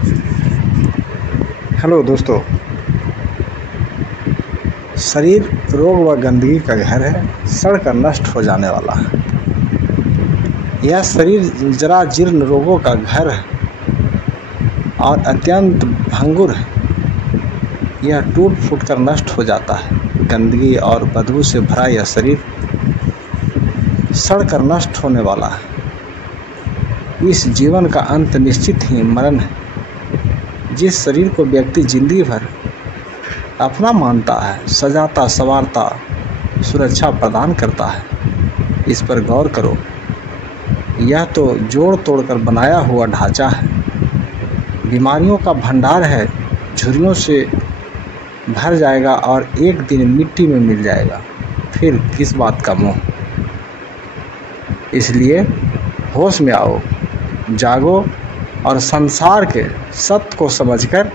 Hello दोस्तों, शरीर रोग व गंदगी का घर है, सड़कर नष्ट हो जाने वाला है। यह शरीर जरा जीर्ण रोगों का घर है और अत्यंत भंगुर है। यह टूट फूट कर नष्ट हो जाता है। गंदगी और बदबू से भरा यह शरीर सड़कर नष्ट होने वाला है। इस जीवन का अंत निश्चित ही मरण है। जिस शरीर को व्यक्ति जिंदगी भर अपना मानता है, सजाता संवारता, सुरक्षा प्रदान करता है, इस पर गौर करो। यह तो जोड़ तोड़ कर बनाया हुआ ढांचा है, बीमारियों का भंडार है, झुर्रियों से भर जाएगा और एक दिन मिट्टी में मिल जाएगा। फिर किस बात का मोह। इसलिए होश में आओ, जागो और संसार के सत्य को समझकर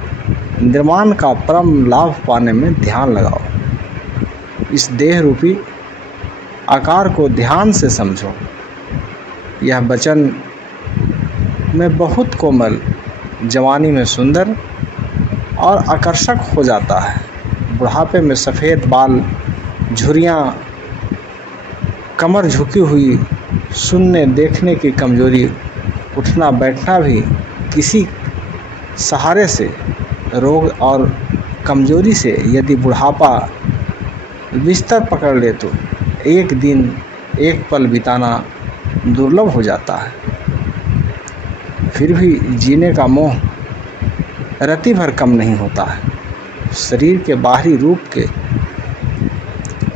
निर्माण का परम लाभ पाने में ध्यान लगाओ। इस देह रूपी आकार को ध्यान से समझो। यह वचन में बहुत कोमल, जवानी में सुंदर और आकर्षक हो जाता है। बुढ़ापे में सफ़ेद बाल, झुर्रियाँ, कमर झुकी हुई, सुनने देखने की कमजोरी, उठना बैठना भी किसी सहारे से, रोग और कमजोरी से यदि बुढ़ापा बिस्तर पकड़ ले तो एक दिन एक पल बिताना दुर्लभ हो जाता है। फिर भी जीने का मोह रति भर कम नहीं होता है। शरीर के बाहरी रूप के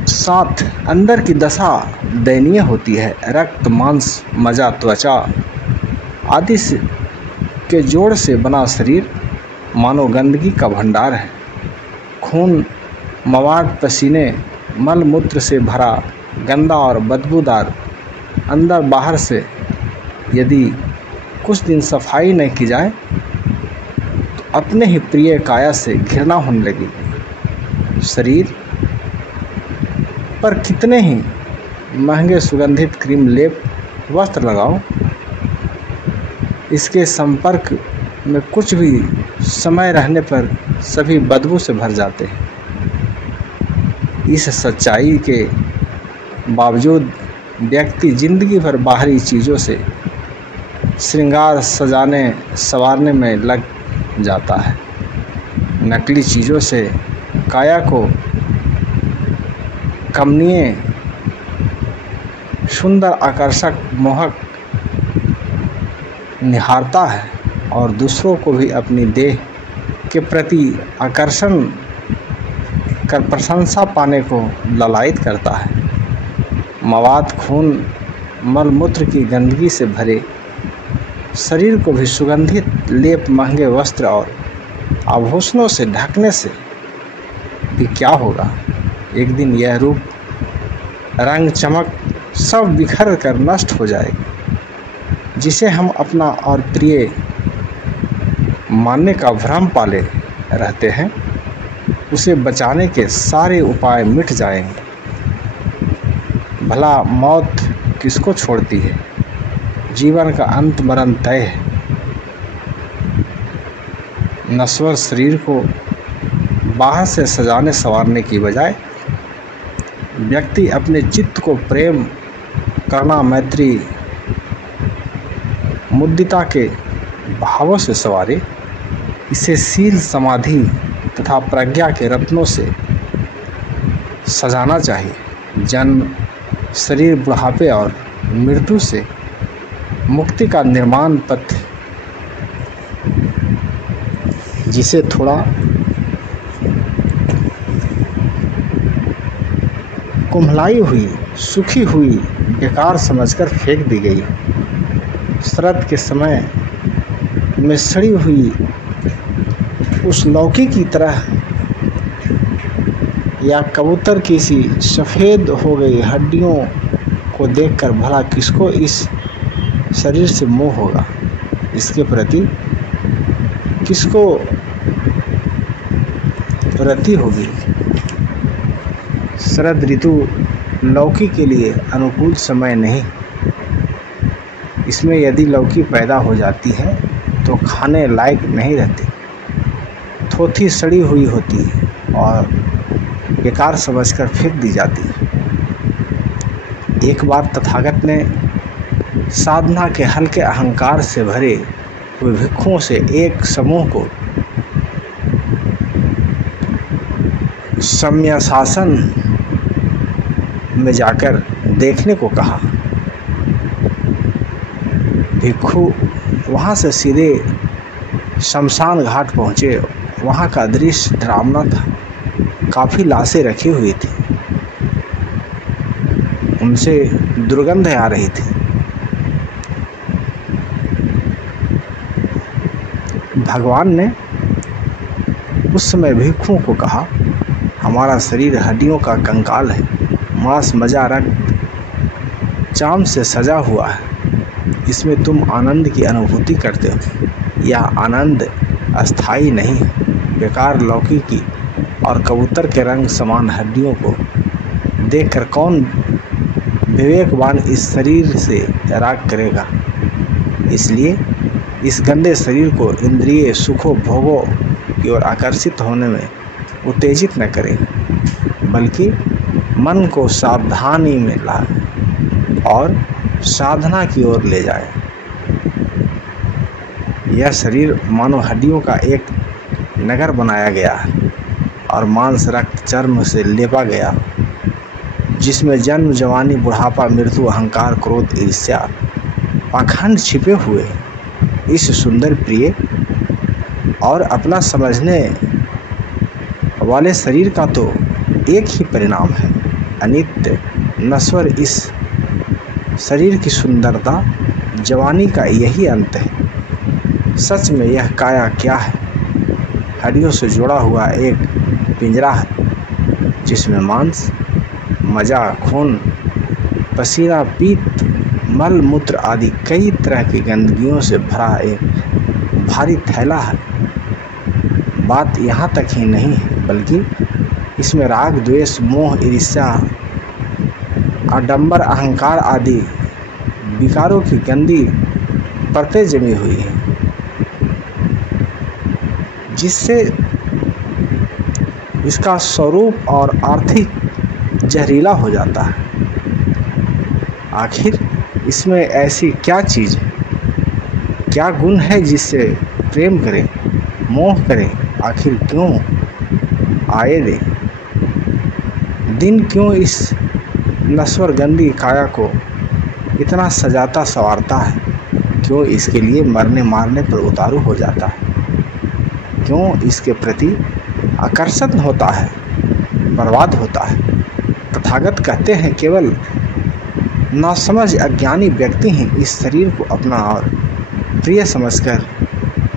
साथ अंदर की दशा दयनीय होती है। रक्त, मांस, मज्जा, त्वचा आदि के जोड़ से बना शरीर मानो गंदगी का भंडार है। खून, मवाद, पसीने, मल मूत्र से भरा, गंदा और बदबूदार, अंदर बाहर से यदि कुछ दिन सफाई नहीं की जाए तो अपने ही प्रिय काया से घृणा होने लगेगी। शरीर पर कितने ही महंगे सुगंधित क्रीम, लेप, वस्त्र लगाओ, इसके संपर्क में कुछ भी समय रहने पर सभी बदबू से भर जाते हैं। इस सच्चाई के बावजूद व्यक्ति जिंदगी भर बाहरी चीज़ों से श्रृंगार सजाने संवारने में लग जाता है। नकली चीज़ों से काया को कमनीय, सुंदर, आकर्षक, मोहक निहारता है और दूसरों को भी अपनी देह के प्रति आकर्षण कर प्रशंसा पाने को ललायित करता है। मवाद, खून, मल मूत्र की गंदगी से भरे शरीर को भी सुगंधित लेप, महंगे वस्त्र और आभूषणों से ढकने से भी क्या होगा। एक दिन यह रूप, रंग, चमक सब बिखर कर नष्ट हो जाएगी। जिसे हम अपना और प्रिय मानने का भ्रम पाले रहते हैं, उसे बचाने के सारे उपाय मिट जाएंगे। भला मौत किसको छोड़ती है? जीवन का अंत मरण तय है। नश्वर शरीर को बाहर से सजाने संवारने की बजाय व्यक्ति अपने चित्त को प्रेम, करुणा, मैत्री, मुदिता के भावों से संवारे। इसे शील, समाधि तथा प्रज्ञा के रत्नों से सजाना चाहिए। जन्म, शरीर, बुढ़ापे और मृत्यु से मुक्ति का निर्माण पथ, जिसे थोड़ा कुम्हलाई हुई, सूखी हुई, बेकार समझकर फेंक दी गई। शरद के समय में सड़ी हुई उस लौकी की तरह या कबूतर की सी सफ़ेद हो गई हड्डियों को देखकर भला किसको इस शरीर से मोह होगा? इसके प्रति किसको रति होगी? शरद ऋतु लौकी के लिए अनुकूल समय नहीं। इसमें यदि लौकी पैदा हो जाती है तो तो खाने लायक नहीं रहती, थोथी सड़ी हुई होती और बेकार समझकर फेंक दी जाती। एक बार तथागत ने साधना के हल्के अहंकार से भरे हुए भिक्षुओं से एक समूह को सम्यशासन में जाकर देखने को कहा। भिक्षु वहां से सीधे शमशान घाट पहुंचे। वहां का दृश्य डरावना था। काफी लाशें रखी हुई थी, उनसे दुर्गंध आ रही थी। भगवान ने उस समय भिक्षुओं को कहा, हमारा शरीर हड्डियों का कंकाल है, मांस मज्जा रक्त चाम से सजा हुआ है। इसमें तुम आनंद की अनुभूति करते हो। यह आनंद अस्थायी नहीं है। बेकार लौकी की और कबूतर के रंग समान हड्डियों को देखकर कौन विवेकवान इस शरीर से राग करेगा। इसलिए इस गंदे शरीर को इंद्रिय सुखों भोगों की ओर आकर्षित होने में उत्तेजित न करें, बल्कि मन को सावधानी में लाए और साधना की ओर ले जाए। यह शरीर मानव हड्डियों का एक नगर बनाया गया है और मांस रक्त चर्म से लेपा गया, जिसमें जन्म जवानी बुढ़ापा मृत्यु अहंकार क्रोध ईर्ष्या पाखंड छिपे हुए। इस सुंदर प्रिय और अपना समझने वाले शरीर का तो एक ही परिणाम है, अनित्य नश्वर इस शरीर की सुंदरता जवानी का यही अंत है। सच में यह काया क्या है? हड्डियों से जुड़ा हुआ एक पिंजरा है, जिसमें मांस मज्जा खून पसीना पीत मल मूत्र आदि कई तरह की गंदगियों से भरा एक भारी थैला है। बात यहाँ तक ही नहीं है, बल्कि इसमें राग द्वेष मोह ईर्ष्या आडंबर अहंकार आदि विकारों की गंदी परतें जमी हुई हैं, जिससे इसका स्वरूप और आर्थिक जहरीला हो जाता है। आखिर इसमें ऐसी क्या चीज़ है, क्या गुण है जिससे प्रेम करें मोह करें? आखिर क्यों आए दे दिन, क्यों इस नश्वर गंदी काया को इतना सजाता संवारता है? क्यों इसके लिए मरने मारने पर उतारू हो जाता है? क्यों इसके प्रति आकर्षण होता है, बर्बाद होता है? तथागत कहते हैं, केवल नासमझ अज्ञानी व्यक्ति ही इस शरीर को अपना और प्रिय समझकर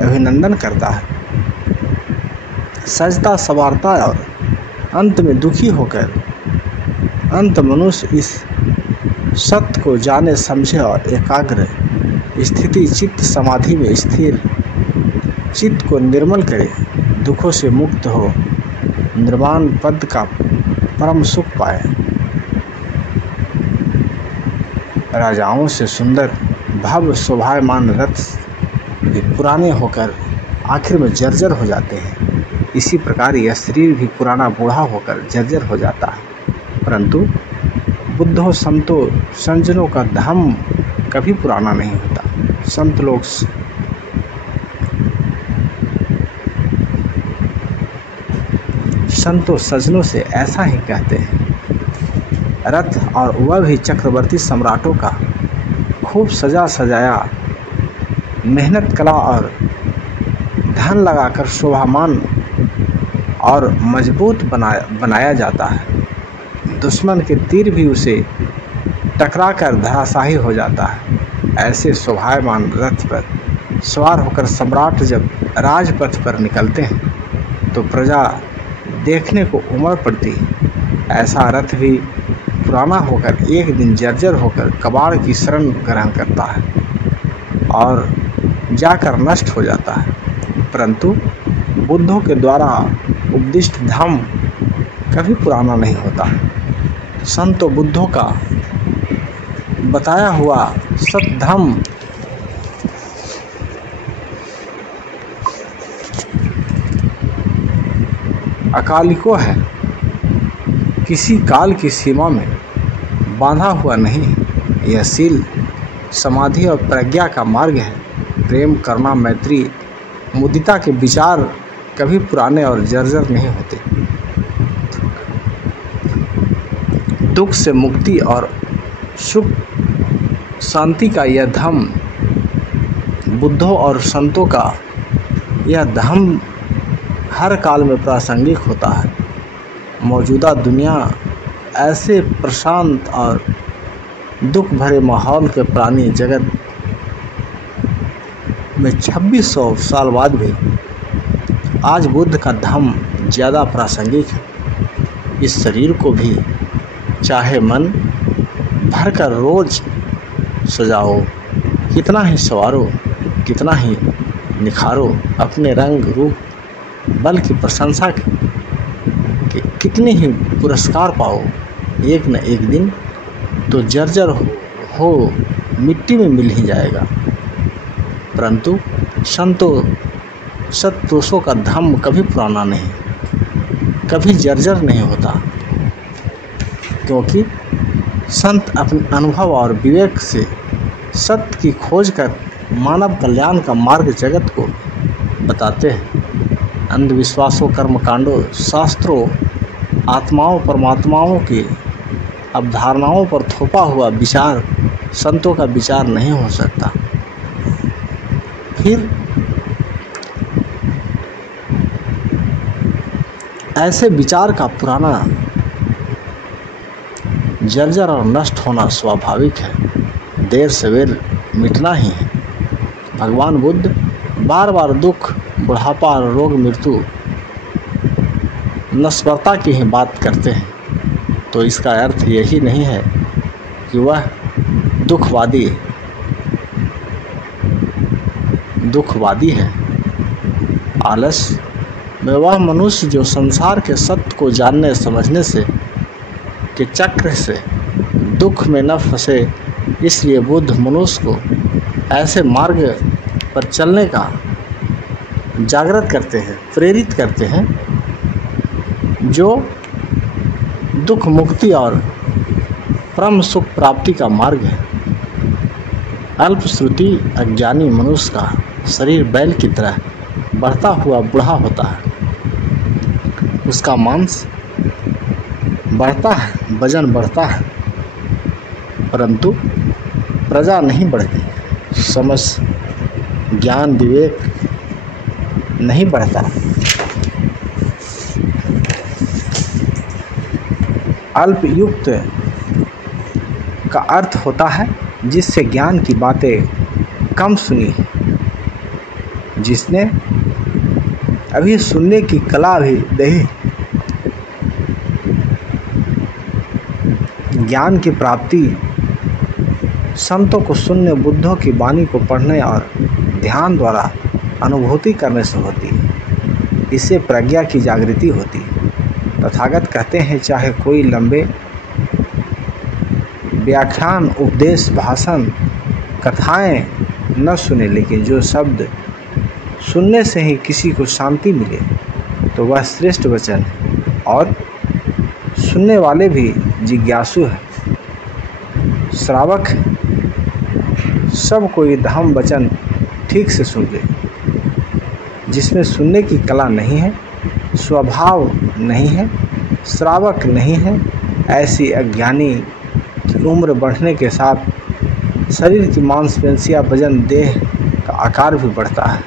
अभिनंदन करता है, सजता संवारता और अंत में दुखी होकर अंत मनुष्य इस सत्य को जाने समझे और एकाग्र स्थिति चित्त समाधि में स्थिर चित्त को निर्मल करे, दुखों से मुक्त हो निर्वाण पद का परम सुख पाए। राजाओं से सुंदर भव्य शोभायमान रथ भी पुराने होकर आखिर में जर्जर हो जाते हैं। इसी प्रकार यह शरीर भी पुराना बूढ़ा होकर जर्जर हो जाता है। परंतु बुद्धों संतों संजनों का धम्म कभी पुराना नहीं होता। संत लोग संतों सजनों से ऐसा ही कहते हैं। रथ और वह भी चक्रवर्ती सम्राटों का खूब सजा सजाया मेहनत कला और धन लगाकर शोभामान और मजबूत बनाया जाता है। दुश्मन के तीर भी उसे टकराकर धराशायी हो जाता है। ऐसे शोभायमान रथ पर सवार होकर सम्राट जब राजपथ पर निकलते हैं तो प्रजा देखने को उमड़ पड़ती है। ऐसा रथ भी पुराना होकर एक दिन जर्जर होकर कबाड़ की शरण ग्रहण करता है और जाकर नष्ट हो जाता है। परंतु बुद्धों के द्वारा उपदिष्ट धम्म कभी पुराना नहीं होता। संतों बुद्धों का बताया हुआ सत धम्म अकालिको है, किसी काल की सीमा में बांधा हुआ नहीं। यह शील, समाधि और प्रज्ञा का मार्ग है। प्रेम, करुणा, मैत्री, मुदिता के विचार कभी पुराने और जर्जर नहीं होते। दुख से मुक्ति और सुख शांति का यह धम्म, बुद्धों और संतों का यह धम्म हर काल में प्रासंगिक होता है। मौजूदा दुनिया ऐसे प्रशांत और दुख भरे माहौल के प्राणी जगत में 2600 साल बाद भी आज बुद्ध का धम्म ज़्यादा प्रासंगिक है। इस शरीर को भी चाहे मन भरकर रोज सजाओ, कितना ही संवारो, कितना ही निखारो, अपने रंग रूप बल की प्रशंसा के कितने ही पुरस्कार पाओ, एक न एक दिन तो जर्जर हो मिट्टी में मिल ही जाएगा। परंतु सत्पुरुषों का धम्म कभी पुराना नहीं, कभी जर्जर नहीं होता, क्योंकि संत अपने अनुभव और विवेक से सत्य की खोज कर मानव कल्याण का मार्ग जगत को बताते हैं। अंधविश्वासों, कर्मकांडों, शास्त्रों, आत्माओं, परमात्माओं की अवधारणाओं पर थोपा हुआ विचार संतों का विचार नहीं हो सकता। फिर ऐसे विचार का पुराना, जर्जर और नष्ट होना स्वाभाविक है, देर सवेर मिटना ही है। भगवान बुद्ध बार बार दुख, बुढ़ापा, रोग, मृत्यु, नश्वरता की ही बात करते हैं, तो इसका अर्थ यही नहीं है कि वह दुखवादी है। आलस में वह मनुष्य जो संसार के सत्य को जानने समझने से के चक्र से दुख में न फंसे, इसलिए बुद्ध मनुष्य को ऐसे मार्ग पर चलने का जागृत करते हैं, प्रेरित करते हैं, जो दुख मुक्ति और परम सुख प्राप्ति का मार्ग है। अल्पश्रुति अज्ञानी मनुष्य का शरीर बैल की तरह बढ़ता हुआ बूढ़ा होता है, उसका मांस बढ़ता है, वजन बढ़ता है, परंतु प्रजा नहीं बढ़ती, समझ, ज्ञान, विवेक नहीं बढ़ता। अल्पयुक्त का अर्थ होता है जिससे ज्ञान की बातें कम सुनी, जिसने अभी सुनने की कला भी नहीं। ज्ञान की प्राप्ति संतों को सुनने, बुद्धों की वाणी को पढ़ने और ध्यान द्वारा अनुभूति करने से होती है। इससे प्रज्ञा की जागृति होती है। तथागत कहते हैं, चाहे कोई लंबे व्याख्यान, उपदेश, भाषण, कथाएं न सुने, लेकिन जो शब्द सुनने से ही किसी को शांति मिले तो वह श्रेष्ठ वचन है, और सुनने वाले भी जिज्ञासु है, श्रावक है। सब कोई धम्म वचन ठीक से सुन ले। जिसमें सुनने की कला नहीं है, स्वभाव नहीं है, श्रावक नहीं है, ऐसी अज्ञानी की उम्र बढ़ने के साथ शरीर की मांसपेशियां, वजन, देह का आकार भी बढ़ता है,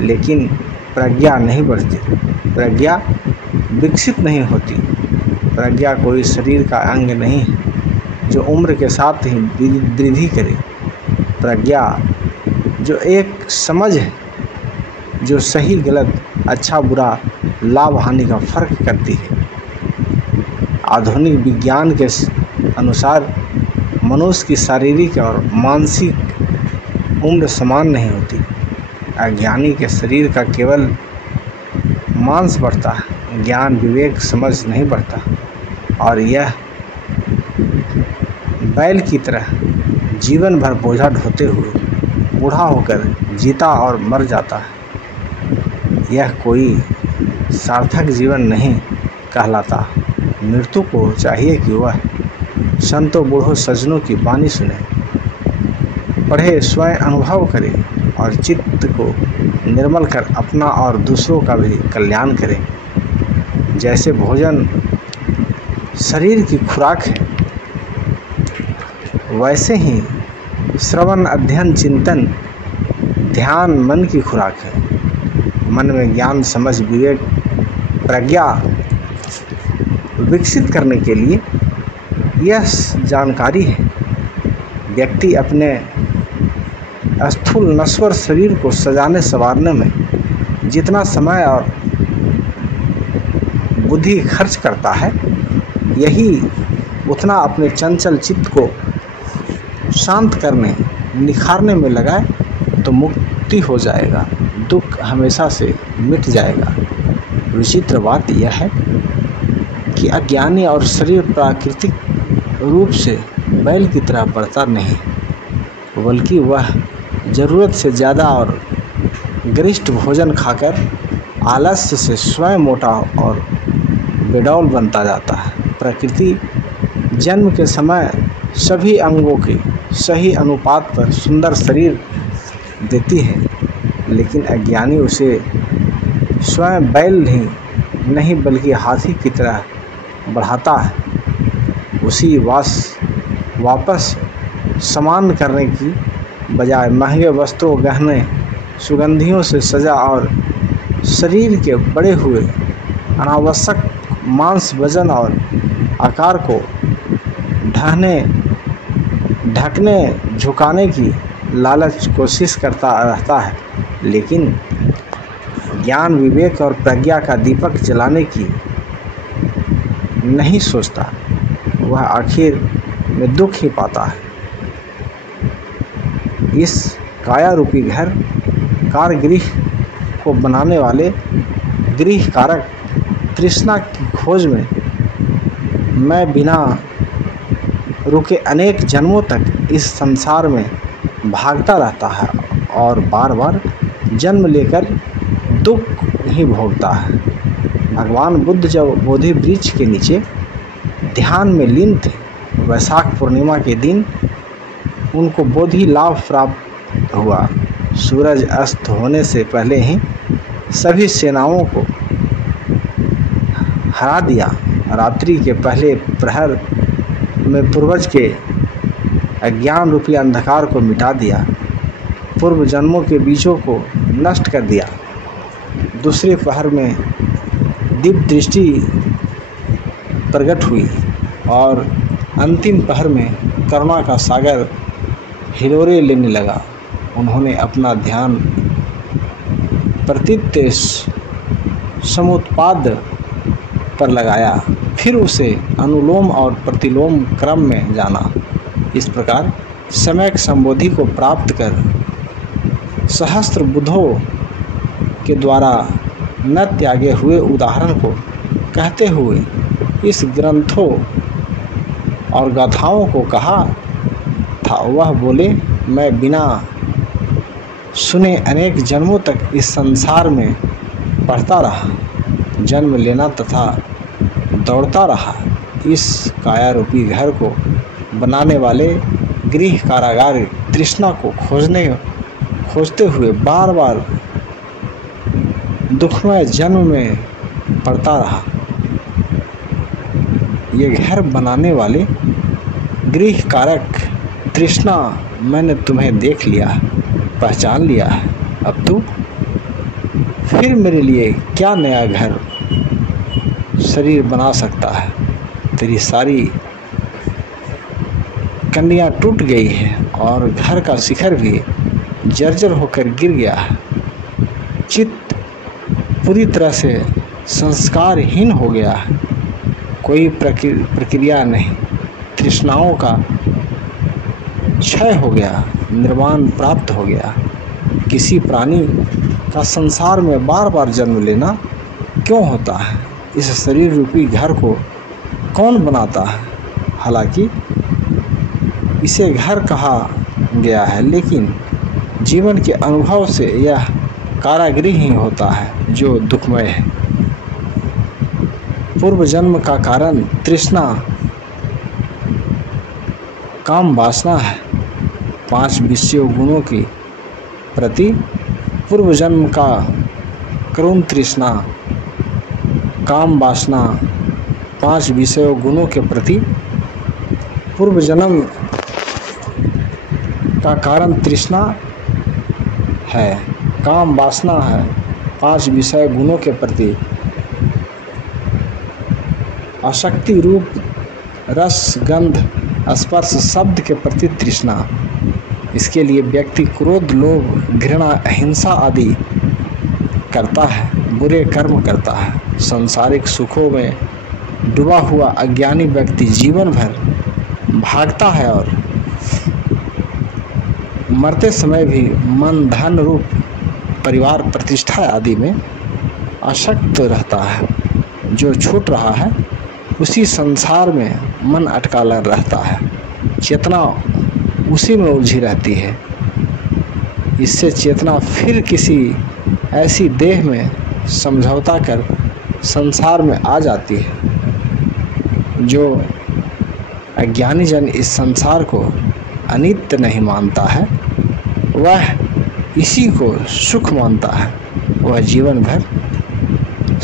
लेकिन प्रज्ञा नहीं बढ़ती, प्रज्ञा विकसित नहीं होती। प्रज्ञा कोई शरीर का अंग नहीं है जो उम्र के साथ ही वृद्धि करे। प्रज्ञा जो एक समझ है, जो सही गलत, अच्छा बुरा, लाभ हानि का फर्क करती है। आधुनिक विज्ञान के अनुसार मनुष्य की शारीरिक और मानसिक उम्र समान नहीं होती। अज्ञानी के शरीर का केवल मांस बढ़ता है, ज्ञान, विवेक, समझ नहीं बढ़ता, और यह बैल की तरह जीवन भर बोझा ढोते हुए बूढ़ा होकर जीता और मर जाता है। यह कोई सार्थक जीवन नहीं कहलाता। मृत्यु को चाहिए कि वह संतों बूढ़ों सज्जनों की वाणी सुने, पढ़े, स्वयं अनुभव करे और चित्त को निर्मल कर अपना और दूसरों का भी कल्याण करे। जैसे भोजन शरीर की खुराक है, वैसे ही श्रवण, अध्ययन, चिंतन, ध्यान मन की खुराक है। मन में ज्ञान, समझ, विवेक, प्रज्ञा विकसित करने के लिए यह जानकारी है। व्यक्ति अपने स्थूल नश्वर शरीर को सजाने संवारने में जितना समय और बुद्धि खर्च करता है, यही उतना अपने चंचल चित्त को शांत करने, निखारने में लगाए तो मुक्ति हो जाएगा, दुख हमेशा से मिट जाएगा। विचित्र बात यह है कि अज्ञानी और शरीर प्राकृतिक रूप से बैल की तरह बढ़ता नहीं, बल्कि वह ज़रूरत से ज़्यादा और गरिष्ठ भोजन खाकर आलस्य से स्वयं मोटा और बेडौल बनता जाता है। प्रकृति जन्म के समय सभी अंगों के सही अनुपात पर सुंदर शरीर देती है, लेकिन अज्ञानी उसे स्वयं बैल ही नहीं बल्कि हाथी की तरह बढ़ाता है। उसी वापस समान करने की बजाय महंगे वस्त्रों, गहने, सुगंधियों से सजा और शरीर के बड़े हुए अनावश्यक मांस, वजन और आकार को ढकने झुकाने की लालच कोशिश करता रहता है, लेकिन ज्ञान, विवेक और प्रज्ञा का दीपक जलाने की नहीं सोचता। वह आखिर में दुख ही पाता है। इस काया रूपी घर कारगृह को बनाने वाले गृह कारक तृष्णा की खोज में मैं बिना रुके अनेक जन्मों तक इस संसार में भागता रहता है और बार बार जन्म लेकर दुख ही भोगता है। भगवान बुद्ध जब बोधि वृक्ष के नीचे ध्यान में लीन थे, वैशाख पूर्णिमा के दिन उनको बोधि लाभ प्राप्त हुआ। सूरज अस्त होने से पहले ही सभी सेनाओं को हरा दिया। रात्रि के पहले प्रहर में पूर्वज के अज्ञान रूपी अंधकार को मिटा दिया, पूर्व जन्मों के बीजों को नष्ट कर दिया। दूसरे प्रहर में दिव्य दृष्टि प्रकट हुई और अंतिम प्रहर में करुणा का सागर हिलोरे लेने लगा। उन्होंने अपना ध्यान प्रतित्य समुत्पाद पर लगाया, फिर उसे अनुलोम और प्रतिलोम क्रम में जाना। इस प्रकार सम्यक संबोधि को प्राप्त कर सहस्त्र बुद्धों के द्वारा न त्यागे हुए उदाहरण को कहते हुए इस ग्रंथों और गाथाओं को कहा था। वह बोले, मैं बिना सुने अनेक जन्मों तक इस संसार में पढ़ता रहा, जन्म लेना तथा दौड़ता रहा। इस काया रूपी घर को बनाने वाले गृह कारागार तृष्णा को खोजते हुए बार बार दुखमय जन्म में पड़ता रहा। ये घर बनाने वाले गृह कारक तृष्णा, मैंने तुम्हें देख लिया, पहचान लिया है। अब तू फिर मेरे लिए क्या नया घर शरीर बना सकता है? तेरी सारी कन्या टूट गई है और घर का शिखर भी जर्जर होकर गिर गया है। चित्त पूरी तरह से संस्कारहीन हो गया है। कोई प्रक्रिया नहीं, तृष्णाओं का क्षय हो गया, निर्वाण प्राप्त हो गया। किसी प्राणी का संसार में बार बार जन्म लेना क्यों होता है? इस शरीर रूपी घर को कौन बनाता है? हालांकि इसे घर कहा गया है, लेकिन जीवन के अनुभव से यह कारागृह ही होता है जो दुखमय है। पूर्व जन्म का कारण तृष्णा काम वासना है। 5 विषयों गुणों के प्रति पूर्व जन्म का करुण तृष्णा काम वासना 5 विषयों गुणों के प्रति पूर्व जन्म का कारण तृष्णा है, काम वासना है। 5 विषय गुणों के प्रति आसक्ति, रूप, रस, गंध, स्पर्श, शब्द के प्रति तृष्णा। इसके लिए व्यक्ति क्रोध, लोभ, घृणा, हिंसा आदि करता है, बुरे कर्म करता है। सांसारिक सुखों में डूबा हुआ अज्ञानी व्यक्ति जीवन भर भागता है और मरते समय भी मन, धन, रूप, परिवार, प्रतिष्ठा आदि में आसक्त रहता है। जो छूट रहा है उसी संसार में मन अटका रहता है, चेतना उसी में उलझी रहती है। इससे चेतना फिर किसी ऐसी देह में समझौता कर संसार में आ जाती है। जो अज्ञानी जन इस संसार को अनित्य नहीं मानता है, वह इसी को सुख मानता है। वह जीवन भर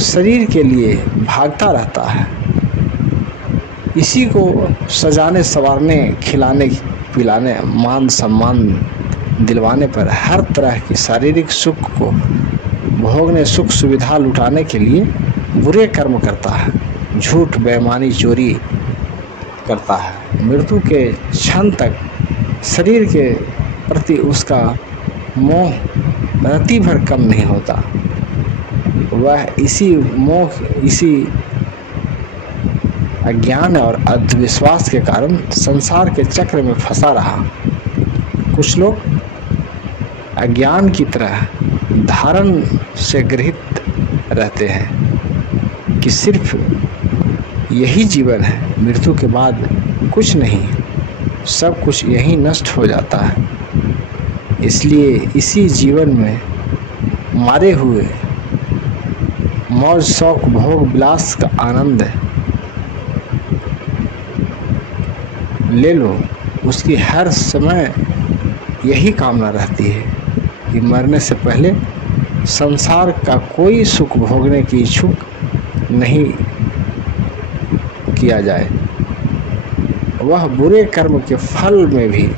शरीर के लिए भागता रहता है। इसी को सजाने, संवारने, खिलाने, पिलाने, मान सम्मान दिलवाने पर हर तरह की शारीरिक सुख को भोगने, सुख सुविधा लुटाने के लिए बुरे कर्म करता है। झूठ, बेईमानी, चोरी करता है। मृत्यु के क्षण तक शरीर के प्रति उसका मोह रति भर कम नहीं होता। वह इसी मोह, इसी अज्ञान और अंधविश्वास के कारण संसार के चक्र में फंसा रहा। कुछ लोग अज्ञान की तरह धारण से ग्रहित रहते हैं कि सिर्फ यही जीवन है, मृत्यु के बाद कुछ नहीं, सब कुछ यही नष्ट हो जाता है। इसलिए इसी जीवन में मारे हुए मौज, शौक, भोग, विलास का आनंद ले लो। उसकी हर समय यही कामना रहती है कि मरने से पहले संसार का कोई सुख भोगने की इच्छुक नहीं किया जाए। वह बुरे कर्म के फल में भी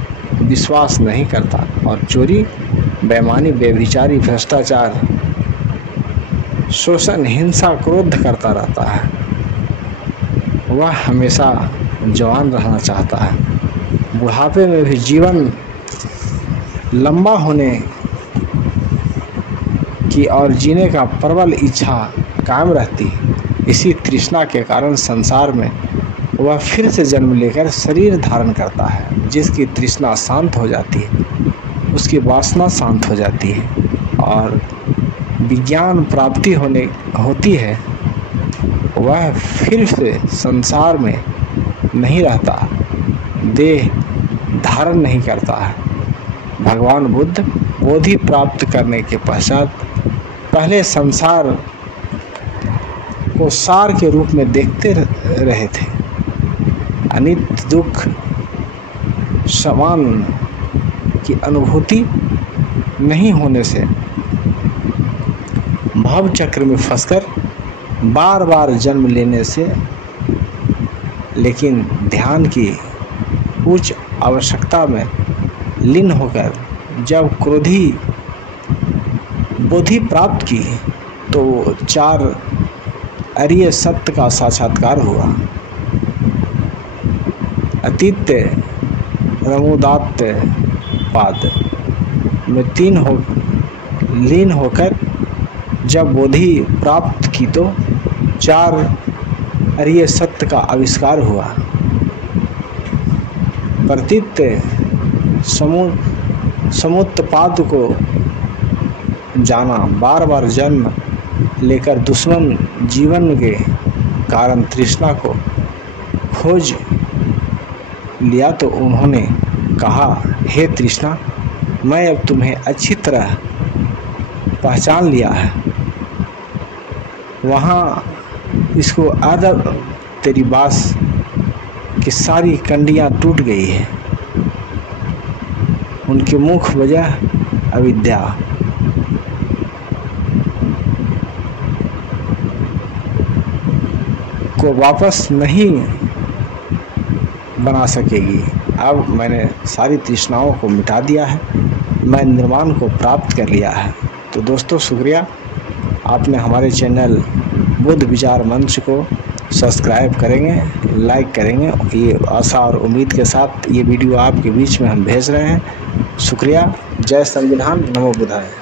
विश्वास नहीं करता और चोरी, बेईमानी, बेविचारी, भ्रष्टाचार, शोषण, हिंसा, क्रोध करता रहता है। वह हमेशा जवान रहना चाहता है। बुढ़ापे में भी जीवन लंबा होने की और जीने का प्रबल इच्छा कायम रहती है। इसी तृष्णा के कारण संसार में वह फिर से जन्म लेकर शरीर धारण करता है। जिसकी तृष्णा शांत हो जाती है, उसकी वासना शांत हो जाती है और विज्ञान प्राप्ति होती है, वह फिर से संसार में नहीं रहता, देह धारण नहीं करता है। भगवान बुद्ध बोधि प्राप्त करने के पश्चात पहले संसार को सार के रूप में देखते रहे थे। अनित्य, दुख, समान की अनुभूति नहीं होने से भव चक्र में फंसकर बार बार जन्म लेने से, लेकिन ध्यान की उच्च आवश्यकता में लीन होकर जब क्रोधी बोधि प्राप्त की तो 4 अरिय सत्य का साक्षात्कार हुआ। अतीत्य, रमुदात्य पाद में लीन होकर जब बोधि प्राप्त की तो 4 अरिय सत्य का आविष्कार हुआ। प्रतीत्य समुत्पाद को जाना, बार बार जन्म लेकर दुश्मन जीवन के कारण तृष्णा को खोज लिया तो उन्होंने कहा, हे तृष्णा, मैं अब तुम्हें अच्छी तरह पहचान लिया है। वहाँ इसको आदर तेरी बास की सारी कंडियां टूट गई है। उनके मुख वजह अविद्या। को वापस नहीं बना सकेगी। अब मैंने सारी तृष्णाओं को मिटा दिया है, मैं निर्वाण को प्राप्त कर लिया है। तो दोस्तों शुक्रिया, आपने हमारे चैनल बुद्ध विचार मंच को सब्सक्राइब करेंगे, लाइक करेंगे, ये आशा और उम्मीद के साथ ये वीडियो आपके बीच में हम भेज रहे हैं। शुक्रिया। जय संविधान। नमो बुद्धाय।